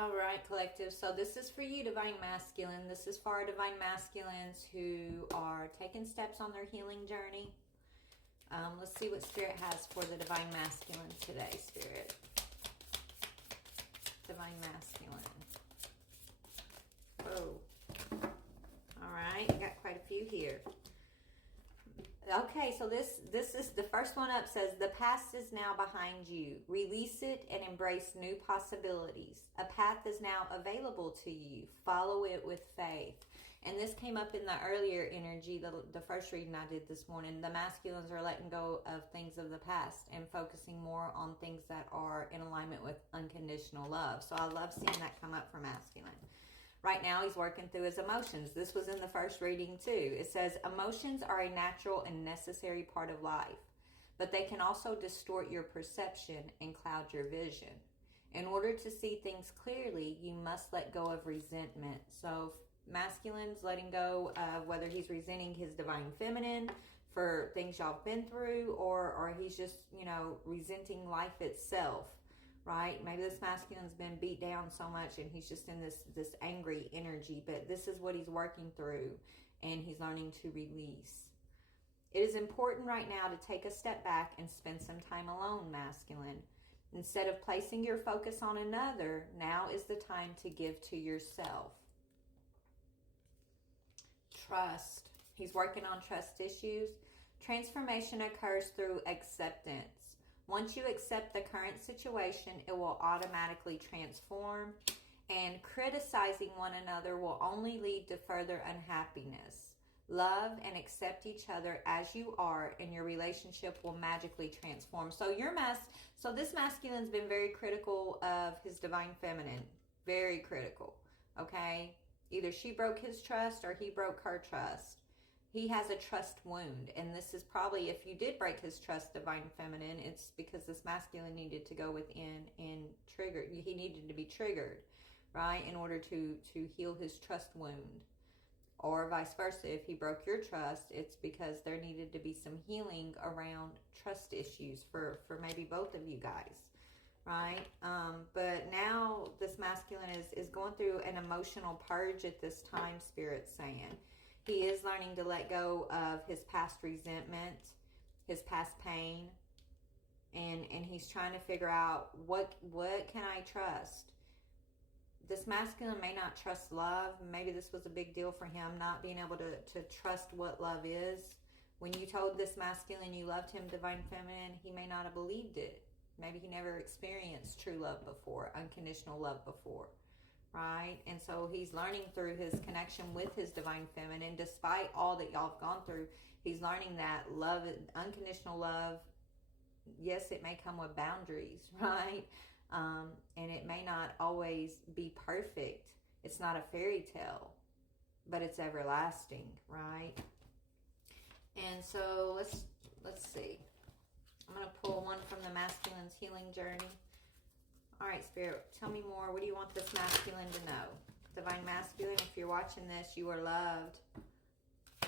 All right, collective. So this is for you, Divine Masculine. This is for our Divine Masculines who are taking steps on their healing journey. Let's see what Spirit has for the Divine Masculine today, Spirit. Divine Masculine. Oh. All right, got quite a few here. Okay, so this is the first one up. Says the past is now behind you. Release it and embrace new possibilities. A path is now available to you. Follow it with faith. And this came up in the earlier energy, the first reading I did this morning. The masculines are letting go of things of the past and focusing more on things that are in alignment with unconditional love. So I love seeing that come up for masculine. Right now, he's working through his emotions. This was in the first reading, too. It says, emotions are a natural and necessary part of life, but they can also distort your perception and cloud your vision. In order to see things clearly, you must let go of resentment. So, masculine's letting go of whether he's resenting his divine feminine for things y'all been through, or he's just, resenting life itself. Right? Maybe this masculine's been beat down so much and he's just in this angry energy, but this is what he's working through and he's learning to release. It is important right now to take a step back and spend some time alone, masculine. Instead of placing your focus on another, now is the time to give to yourself. Trust. He's working on trust issues. Transformation occurs through acceptance. Once you accept the current situation, it will automatically transform, and criticizing one another will only lead to further unhappiness. Love and accept each other as you are, and your relationship will magically transform. So this masculine's been very critical of his divine feminine. Very critical. Okay? Either she broke his trust or he broke her trust. He has a trust wound, and this is probably, if you did break his trust, divine feminine, it's because this masculine needed to go within and trigger. He needed to be triggered, right, in order to heal his trust wound. Or vice versa, if he broke your trust, it's because there needed to be some healing around trust issues for maybe both of you guys, right? But now this masculine is going through an emotional purge at this time, Spirit's saying. He is learning to let go of his past resentment, his past pain, and he's trying to figure out what can I trust. This masculine may not trust love. Maybe this was a big deal for him, not being able to trust what love is. When you told this masculine you loved him, divine feminine, he may not have believed it. Maybe he never experienced true love before, unconditional love before. Right? And so he's learning through his connection with his divine feminine, despite all that y'all have gone through, he's learning that love, unconditional love, yes, it may come with boundaries, right? And it may not always be perfect. It's not a fairy tale, but it's everlasting, right? And so let's see. I'm going to pull one from the masculine's healing journey. All right, Spirit, tell me more. What do you want this masculine to know? Divine masculine, if you're watching this, you are loved.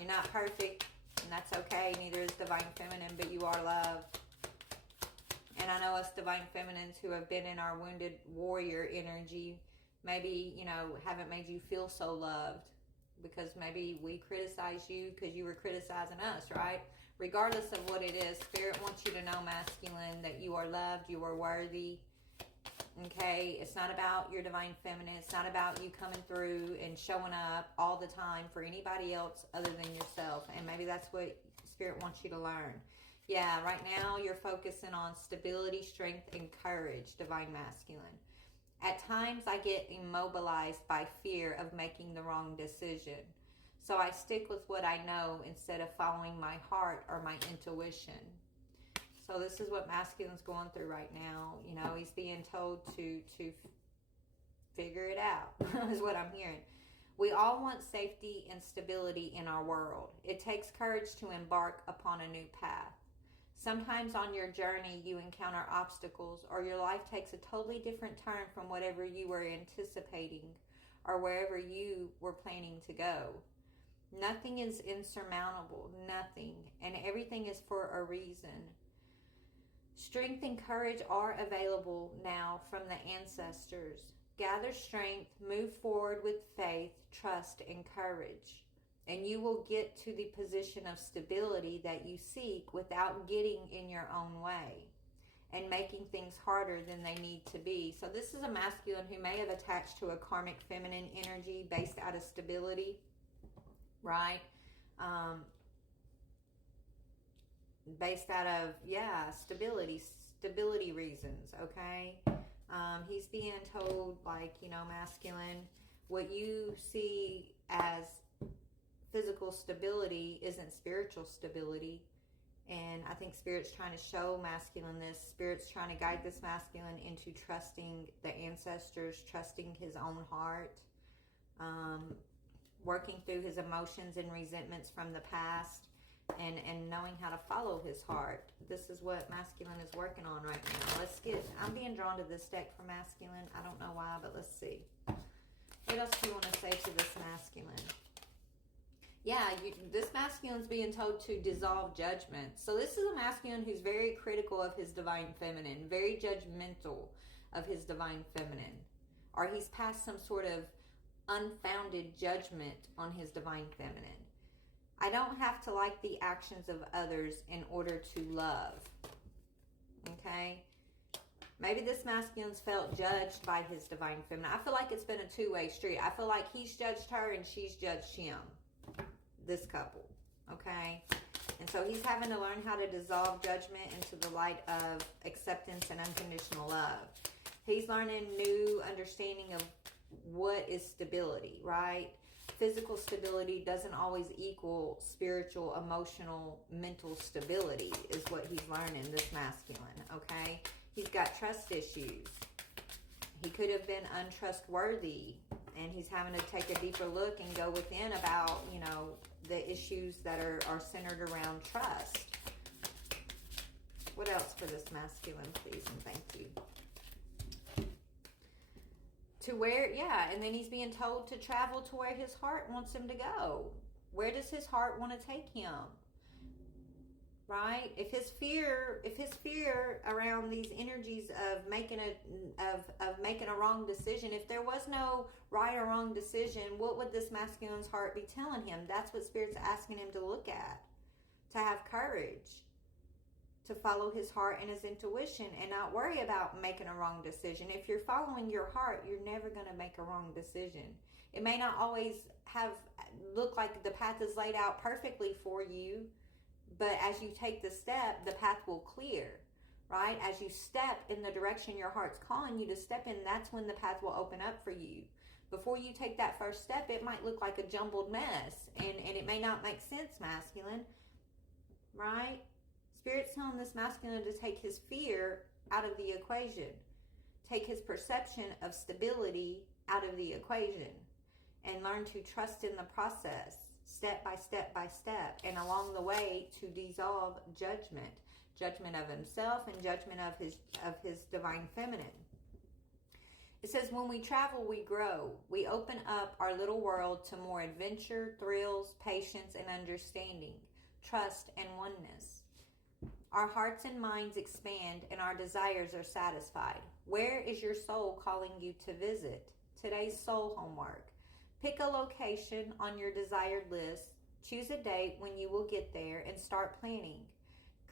You're not perfect, and that's okay. Neither is divine feminine, but you are loved. And I know us divine feminines who have been in our wounded warrior energy, maybe, haven't made you feel so loved because maybe we criticize you because you were criticizing us, right? Regardless of what it is, Spirit wants you to know, masculine, that you are loved, you are worthy. Okay, it's not about your divine feminine. It's not about you coming through and showing up all the time for anybody else other than yourself. And maybe that's what Spirit wants you to learn. Yeah, right now you're focusing on stability, strength, and courage, divine masculine. At times I get immobilized by fear of making the wrong decision. So I stick with what I know instead of following my heart or my intuition. So this is what masculine's going through right now. He's being told to figure it out, is what I'm hearing. We all want safety and stability in our world. It takes courage to embark upon a new path. Sometimes on your journey, you encounter obstacles, or your life takes a totally different turn from whatever you were anticipating or wherever you were planning to go. Nothing is insurmountable, nothing, and everything is for a reason. Strength and courage are available now from the ancestors. gather strength, move forward with faith, trust, and courage. And you will get to the position of stability that you seek without getting in your own way and making things harder than they need to be. So this is a masculine who may have attached to a karmic feminine energy based out of stability, right? Based out of, stability reasons, okay? He's being told, like, masculine, what you see as physical stability isn't spiritual stability. And I think Spirit's trying to show masculine this. Spirit's trying to guide this masculine into trusting the ancestors, trusting his own heart, working through his emotions and resentments from the past, and knowing how to follow his heart. This is what masculine is working on right now. I'm being drawn to this deck for masculine. I don't know why, but let's see. What else do you want to say to this masculine? Yeah, this masculine's being told to dissolve judgment. So this is a masculine who's very critical of his divine feminine, very judgmental of his divine feminine. Or he's passed some sort of unfounded judgment on his divine feminine. I don't have to like the actions of others in order to love. Okay? Maybe this masculine's felt judged by his divine feminine. I feel like it's been a two-way street. I feel like he's judged her and she's judged him. This couple, okay? And so he's having to learn how to dissolve judgment into the light of acceptance and unconditional love. He's learning new understanding of what is stability, right? Physical stability doesn't always equal spiritual, emotional, mental stability is what he's learning, this masculine, okay? He's got trust issues. He could have been untrustworthy, and he's having to take a deeper look and go within about, the issues that are centered around trust. What else for this masculine, please, and thank you. And then he's being told to travel to where his heart wants him to go. Where does his heart want to take him? Right? If his fear around these energies of making a wrong decision, if there was no right or wrong decision, what would this masculine's heart be telling him? That's what Spirit's asking him to look at. To have courage. To follow his heart and his intuition and not worry about making a wrong decision. If you're following your heart, you're never going to make a wrong decision. It may not always look like the path is laid out perfectly for you, but as you take the step, the path will clear, right? As you step in the direction your heart's calling you to step in, that's when the path will open up for you. Before you take that first step, it might look like a jumbled mess, and it may not make sense, masculine, right? Spirit's telling this masculine to take his fear out of the equation. Take his perception of stability out of the equation, and learn to trust in the process. Step by step by step, and along the way to dissolve judgment of himself and judgment of his divine feminine. It says, when we travel, we grow. We open up our little world to more adventure, thrills, patience, and understanding, trust, and oneness. Our hearts and minds expand, and our desires are satisfied. Where is your soul calling you to visit? Today's soul homework. Pick a location on your desired list, choose a date when you will get there, and start planning.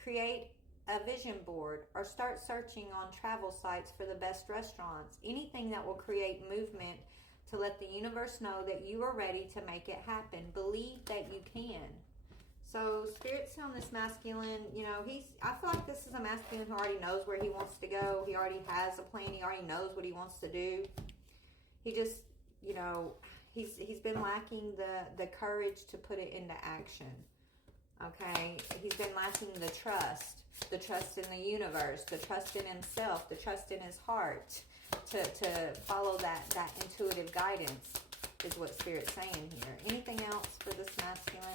Create a vision board or start searching on travel sites for the best restaurants. Anything that will create movement to let the universe know that you are ready to make it happen. Believe that you can. So Spirit's telling this masculine, I feel like this is a masculine who already knows where he wants to go. He already has a plan. He already knows what he wants to do. He just, he's been lacking the courage to put it into action. Okay? He's been lacking the trust in the universe, the trust in himself, the trust in his heart to follow that intuitive guidance is what Spirit's saying here. Anything else for this masculine?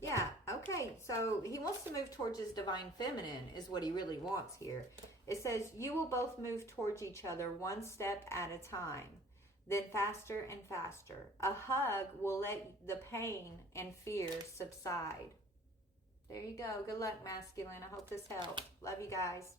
Yeah, okay, so he wants to move towards his divine feminine is what he really wants here. It says, you will both move towards each other one step at a time, then faster and faster. A hug will let the pain and fear subside. There you go. Good luck, masculine. I hope this helped. Love you guys.